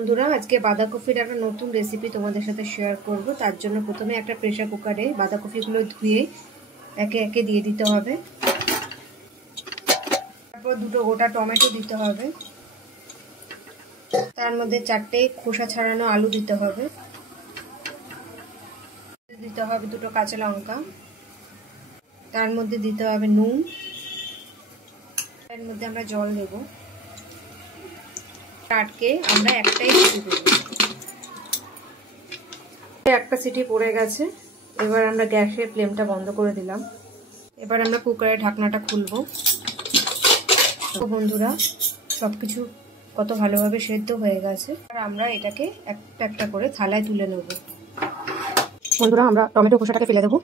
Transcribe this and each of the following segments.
বন্ধুরা আজকে বাঁধাকপির একটা নতুন রেসিপি তোমাদের সাথে শেয়ার করব। তার জন্য প্রথমে একটা প্রেসার কুকারে বাঁধাকপিগুলো ধুয়ে একে একে দিয়ে দিতে হবে। তারপর দুটো গোটা টমেটো দিতে হবে, তার মধ্যে 4টে খোসা ছাড়ানো আলু দিতে হবে, দিতে হবে দুটো কাঁচা লঙ্কা, তার মধ্যে দিতে হবে নুন, এর মধ্যে আমরা জল দেব, আটকে আমরা একটাই সিটি দেব। একটা সিটি পড়ে গেছে, এবার আমরা গ্যাসের ফ্লেমটা বন্ধ করে দিলাম। এবার আমরা কুকারের ঢাকনাটা খুলবো। তো বন্ধুরা সবকিছু কত ভালোভাবে সেদ্ধ হয়ে গেছে। আর আমরা এটাকে একটা একটা করে থালায় তুলে নেব। বন্ধুরা আমরা টমেটো খোসাটাকে ফেলে দেবো,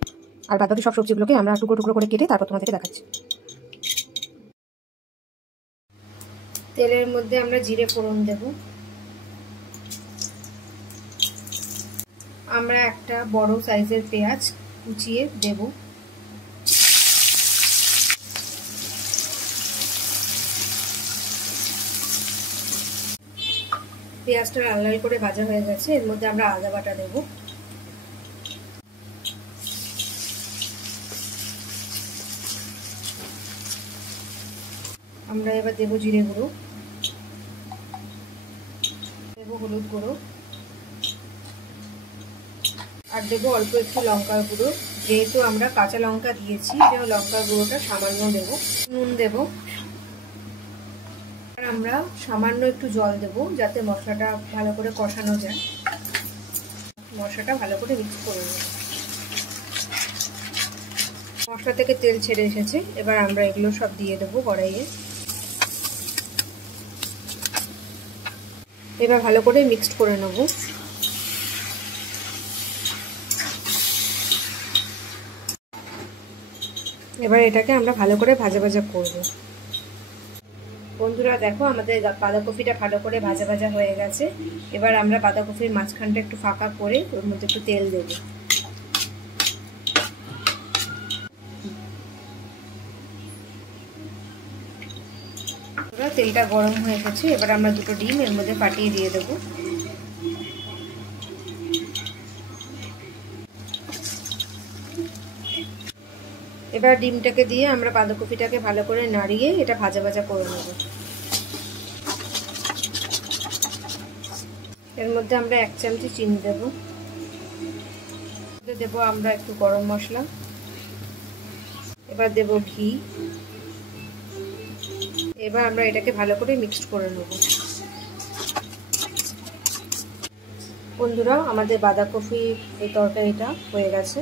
আর বাদ বাকি সব সবজিগুলোকে আমরা টুকরো টুকরো করে কেটে তারপর তোমাদেরকে দেখাচ্ছি। তেলের মধ্যে আমরা জিরে ফোড়ন দেব। আমরা একটা বড় সাইজের পেঁয়াজ কুচিয়ে দেব। পেঁয়াজটা লাল লাল করে ভাজা হয়ে গেছে, এর মধ্যে আমরা আদা বাটা দেব। আমরা এবার দেব জিরে গুঁড়ো, দেব হলুদ গুঁড়ো, আর দেবো অল্প একটু লঙ্কার গুঁড়ো। যেহেতু আমরা কাঁচা লঙ্কা দিয়েছি, লঙ্কার গুঁড়োটা সামান্য দেব। নুন দেব, আর আমরা সামান্য একটু জল দেব যাতে মশলাটা ভালো করে কষানো যায়। মশলাটা ভালো করে মিক্স করে নেব। মশলা থেকে তেল ছেড়ে এসেছে, এবার আমরা এগুলো সব দিয়ে দেবো কড়াইয়ে। এবার ভালো করে মিক্সড করে নেব। এবার এটাকে আমরা ভালো করে ভাজা ভাজা করব। বন্ধুরা দেখো আমাদের বাঁধাকপিটা ভালো করে ভাজা ভাজা হয়ে গেছে। এবার আমরা বাঁধাকপির মাঝখানটা একটু ফাঁকা করে ওর মধ্যে একটু তেল দেব। তেলটা গরম হয়ে গেছে, এবার আমরা দুটো ডিম এর মধ্যে ফাটিয়ে দিয়ে দেবো। এবার ডিমটাকে দিয়ে আমরা বাঁধাকপিটাকে ভালো করে নাড়িয়ে এটা ভাজা ভাজা করে নেব। এর মধ্যে আমরা 1 চামচি চিনি দেব। দেব আমরা একটু গরম মশলা, এবার দেব ঘি। এবার আমরা এটাকে ভালো করে মিক্সড করে নেব। বন্ধুরা আমাদের বাঁধাকপির এই তরকারিটা হয়ে গেছে।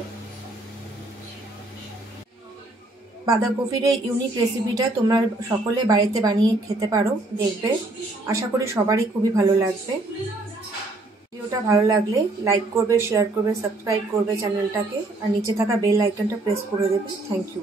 বাঁধাকপির এই ইউনিক রেসিপিটা তোমরা সকলে বাড়িতে বানিয়ে খেতে পারো, দেখবে। আশা করি সবারই খুবই ভালো লাগবে। ভিডিওটা ভালো লাগলে লাইক করবে, শেয়ার করবে, সাবস্ক্রাইব করবে চ্যানেলটাকে, আর নিচে থাকা বেল আইকনটা প্রেস করে দেবে। Thank you.